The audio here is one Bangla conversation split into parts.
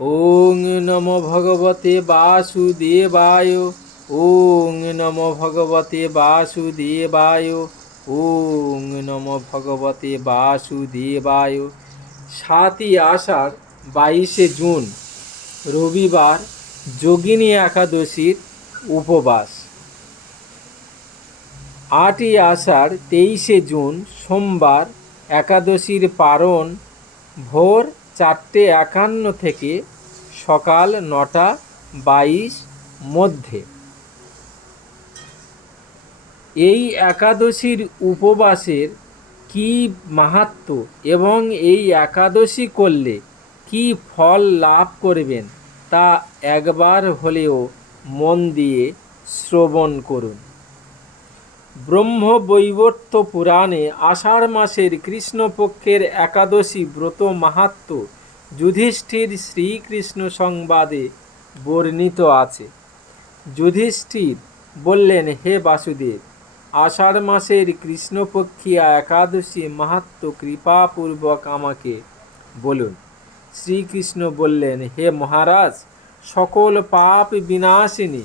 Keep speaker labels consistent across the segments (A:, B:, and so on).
A: ওং নম ভগবতে বাসুদেবায়, ওং নম ভগবতে বাসুদেবায়, ওং নম ভগবতে বাসুদেবায়। সাতই আষাঢ়, বাইশে জুন, রবিবার, যোগিনী একাদশীর উপবাস। আটই আষাঢ়, তেইশে জুন, সোমবার, একাদশীর পারণ, ভোর চারটে একান্ন থেকে সকাল নটা বাইশ মধ্যে। এই একাদশীর উপবাসের কি মাহাত্ম এবং এই একাদশী করলে কি ফল লাভ করবেন তা একবার হলেও মন দিয়ে শ্রবণ করুন। ব্রহ্মবৈবর্ত পুরাণে আষাঢ় মাসের কৃষ্ণপক্ষের একাদশী ব্রত মাহাত্ম যুধিষ্ঠির শ্রীকৃষ্ণ সংবাদে বর্ণিত আছে। যুধিষ্ঠির বললেন, হে বাসুদেব, আষাঢ় মাসের কৃষ্ণপক্ষিয়া একাদশী মাহাত্ম কৃপাপূর্বক আমাকে বলুন। শ্রীকৃষ্ণ বললেন, হে মহারাজ, সকল পাপ বিনাশিনী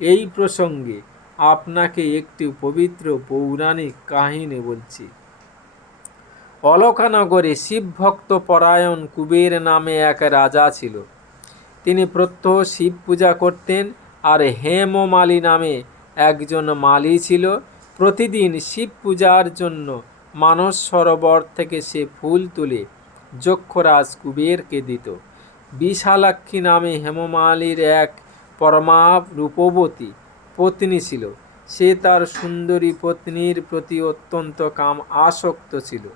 A: এই প্রসঙ্গে আপনাকে একটি পবিত্র পৌরাণিক কাহিনী বলছি। অলকানগরে শিবভক্ত পরায়ণ কুবের নামে এক রাজা ছিল। তিনি প্রত্যহ শিব পূজা করতেন আর হেমমালী নামে একজন মালি ছিল। প্রতিদিন শিব পূজার জন্য মানস সরোবর থেকে সে ফুল তুলে যক্ষরাজ কুবেরকে দিত। বিশালাক্ষী নামে হেমমালির এক পরমা রূপবতী পত্নী ছিল। সে তার সুন্দরী পত্নীর প্রতি অত্যন্ত কাম আসক্ত ছিল।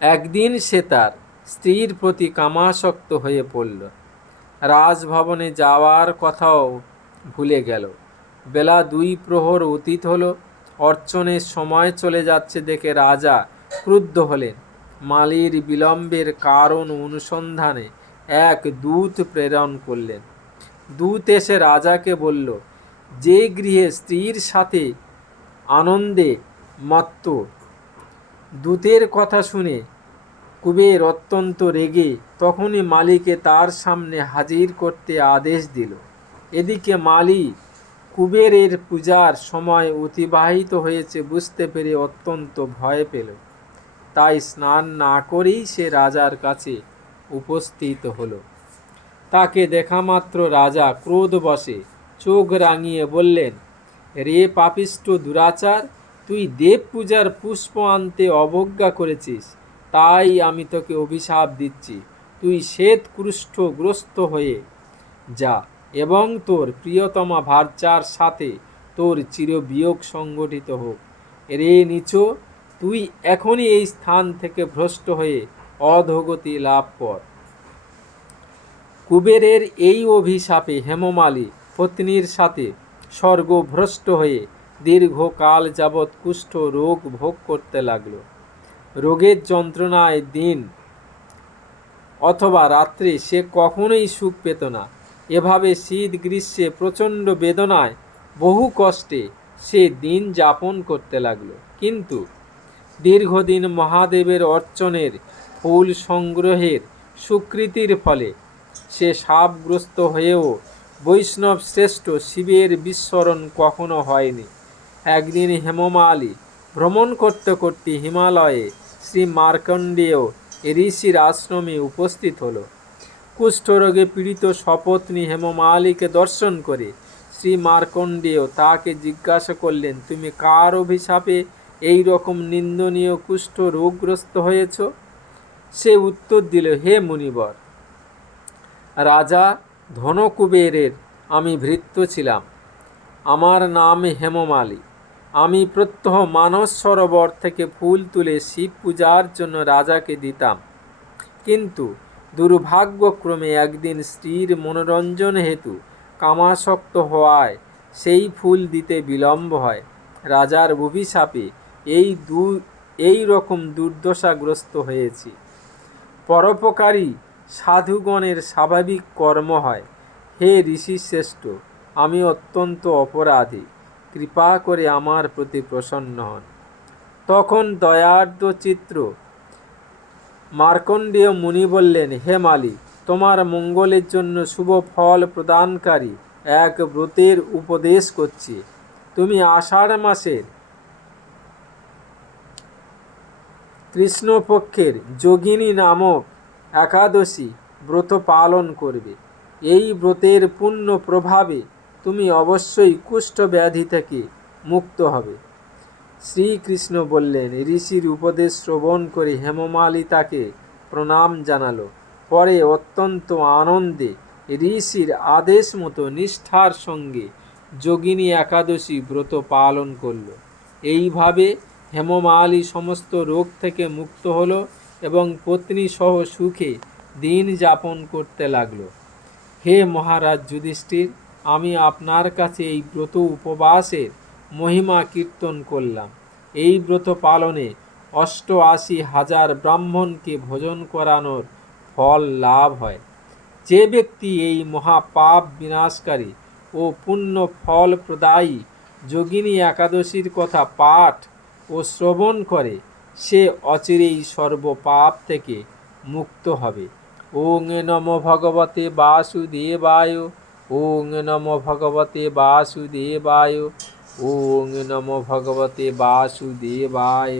A: একদিন সে তার স্ত্রীর প্রতি কামাসক্ত হয়ে পড়ল। রাজভবনে যাওয়ার কথাও ভুলে গেল। বেলা দুই প্রহর অতীত হলো। অর্চনের সময় চলে যাচ্ছে দেখে রাজা ক্রুদ্ধ হলেন। মালির বিলম্বের কারণ অনুসন্ধানে এক দূত প্রেরণ করলেন। দূত এসে রাজাকে বলল, যে গৃহে স্ত্রীর সাথে আনন্দে মত্ত দূতের কথা শুনে কুবের অত্যন্ত রেগে তখনই মালিকে তার সামনে হাজির করতে আদেশ দিল। এদিকে মালি কুবেরের পূজার সময় অতিবাহিত হয়েছে বুঝতে পেরে অত্যন্ত ভয় পেল। তাই স্নান না করেই সে রাজার কাছে উপস্থিত হলো। তাকে দেখা মাত্র রাজা ক্রোধ বসে চোখ রাঙিয়ে বললেন, রে পাপিষ্ট দুরাচার, তুই দেব পূজার পুষ্প আনতে অবজ্ঞা করেছিস, তাই আমি তোকে অভিশাপ দিচ্ছি। তুই শ্বেত কুষ্ঠগ্রস্ত হয়ে যা এবং তোর প্রিয়তমা ভার্চার সাথে তোর চিরবিয়োগ সংগঠিত হোক। রে নিচো, তুই এখনই এই স্থান থেকে ভ্রষ্ট হয়ে অধোগতি লাভ কর। কুবেরের এই অভিশাপে হেমমালী পত্নীর সাথে স্বর্গভ্রষ্ট হয়ে দীর্ঘকাল যাবৎ কুষ্ঠ রোগ ভোগ করতে লাগল। রোগের যন্ত্রণায় দিন অথবা রাত্রে সে কখনোই সুখ পেত না। এভাবে শীত গ্রীষ্মে প্রচণ্ড বেদনায় বহু কষ্টে সে দিন যাপন করতে লাগল। কিন্তু দীর্ঘদিন মহাদেবের অর্চনের ফুল সংগ্রহের স্বীকৃতির ফলে সে সাপগ্রস্ত হয়েও বৈষ্ণব শ্রেষ্ঠ শিবের বিস্মরণ কখনো হয়নি। একদিন হেমমালী ভ্রমণ করতে করতে হিমালয়ে শ্রী মার্কণ্ডেয় ঋষির আশ্রমে উপস্থিত হলো। কুষ্ঠরোগে পীড়িত সপত্নী হেমমালিকে দর্শন করে শ্রী মার্কণ্ডেয় তাকে জিজ্ঞাসা করলেন, তুমি কার অভিশাপে এই রকম নিন্দনীয় কুষ্ঠ রোগগ্রস্ত হয়েছ? সে উত্তর দিল, হে মুনিবর, রাজা ধনকুবেরের আমি ভৃত্য ছিলাম। আমার নাম হেমমালী। আমি প্রত্যহ মানস সরোবর থেকে ফুল তুলে শিব পূজার জন্য রাজাকে দিতাম। কিন্তু দুর্ভাগ্যক্রমে একদিন স্ত্রীর মনোরঞ্জন হেতু কামাসক্ত হওয়ায় সেই ফুল দিতে বিলম্ব হয়। রাজার অভিশাপে এই দু, এই রকম দুর্দশাগ্রস্ত হয়েছি। পরোপকারী সাধুগণের স্বাভাবিক কর্ম হয়। হে ঋষি শ্রেষ্ঠ, আমি অত্যন্ত অপরাধী। কৃপা করে আমার প্রতি প্রসন্ন হন। তখন দয়ার্দ্র চিত্র মার্কণ্ডেয় মুনি বললেন, হে মালি তোমার মঙ্গলের জন্য শুভ ফল প্রদানকারী এক ব্রতের উপদেশ করছি। তুমি আষাঢ় মাসের কৃষ্ণপক্ষের যোগিনী নামক একাদশী ব্রত পালন করবে। এই ব্রতের পূর্ণ প্রভাবে তুমি অবশ্যই কুষ্ঠ ব্যাধি থেকে মুক্ত হবে। শ্রীকৃষ্ণ বললেন, ঋষির উপদেশ শ্রবণ করে হেমমালী তাকে প্রণাম জানালো। পরে অত্যন্ত আনন্দে ঋষির আদেশ মতো নিষ্ঠার সঙ্গে যোগিনী একাদশী ব্রত পালন করল। এইভাবে হেমমালী সমস্ত রোগ থেকে মুক্ত হল এবং পত্নী সহ সুখে দিন যাপন করতে লাগল। হে মহারাজ যুধিষ্ঠির, আমি আপনার কাছে এই ব্রত উপবাসের মহিমা কীর্তন করলাম। এই ব্রত পালনে অষ্টআশি হাজার ব্রাহ্মণকে ভোজন করানোর ফল লাভ হয়। যে ব্যক্তি এই মহাপাপ বিনাশকারী ও পুণ্য ফল প্রদায়ী যোগিনী একাদশীর কথা পাঠ ও শ্রবণ করে, সে অচিরেই সর্বপাপ থেকে মুক্ত হবে। ওং নম ভগবতে বাসুদেবায়, ওং নম ভগবতে বাসুদেবায়, ওং নম ভগবতে বাসুদেবায়।